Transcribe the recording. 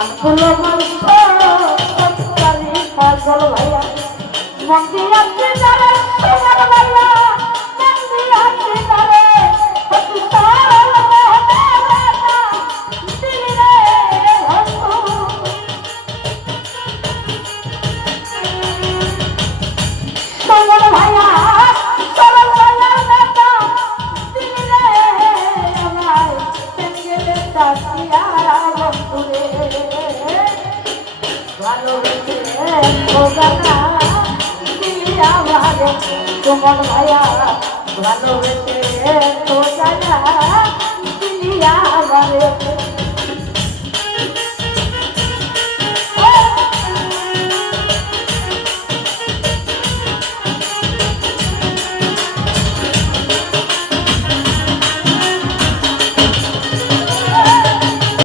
কানপুর মাংস সরকারি ফসল ভাইয়া মন্দির যারে তোমার ভাইয়া মন্দির যারে তোমার ভাইয়া ভালোবেসে তো জানা